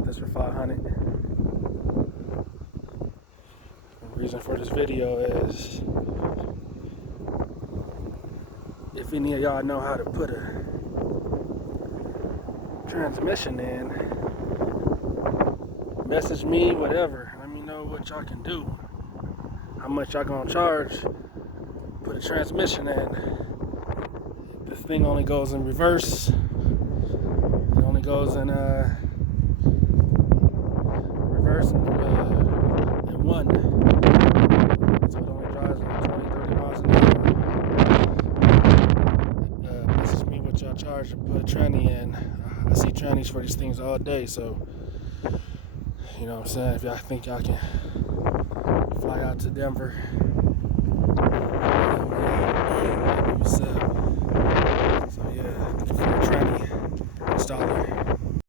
got this for $500. The reason for this video is if any of y'all know how to put a transmission in, message me, whatever. Let me know what y'all can do. How much y'all gonna charge? Put a transmission in. This thing only goes in reverse. It only goes in reverse and one. So it only drives like 20, 30 miles an hour. Message me what y'all charge to put a tranny in. I see trannies for these things all day, so you know what I'm saying? If y'all think y'all can fly out to Denver, maybe sub. So yeah, looking for a tranny installer.